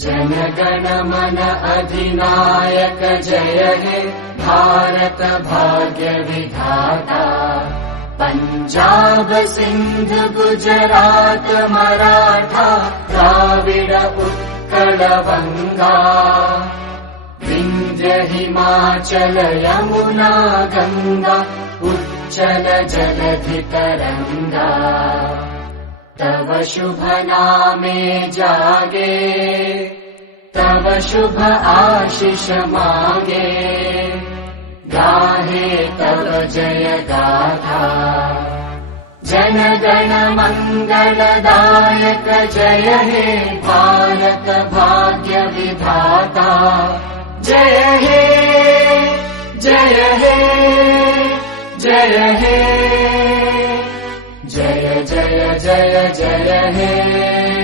जनगण मन अधिनायक जय हे भारत भाग्य विधाता। पंजाब सिंध गुजरात मराठा द्राविड उत्कल बंगा। विंध्य हिमाचल यमुना गंगा उच्चल जलधि तरंगा। तव शुभ नामे जागे तव शुभ आशीष मागे। गाहे तव जय गाथा जनगण मंगलदायक जय हे भारत भाग्य विधाता। जय हे जय हे जय हे जय जय जय जय हे।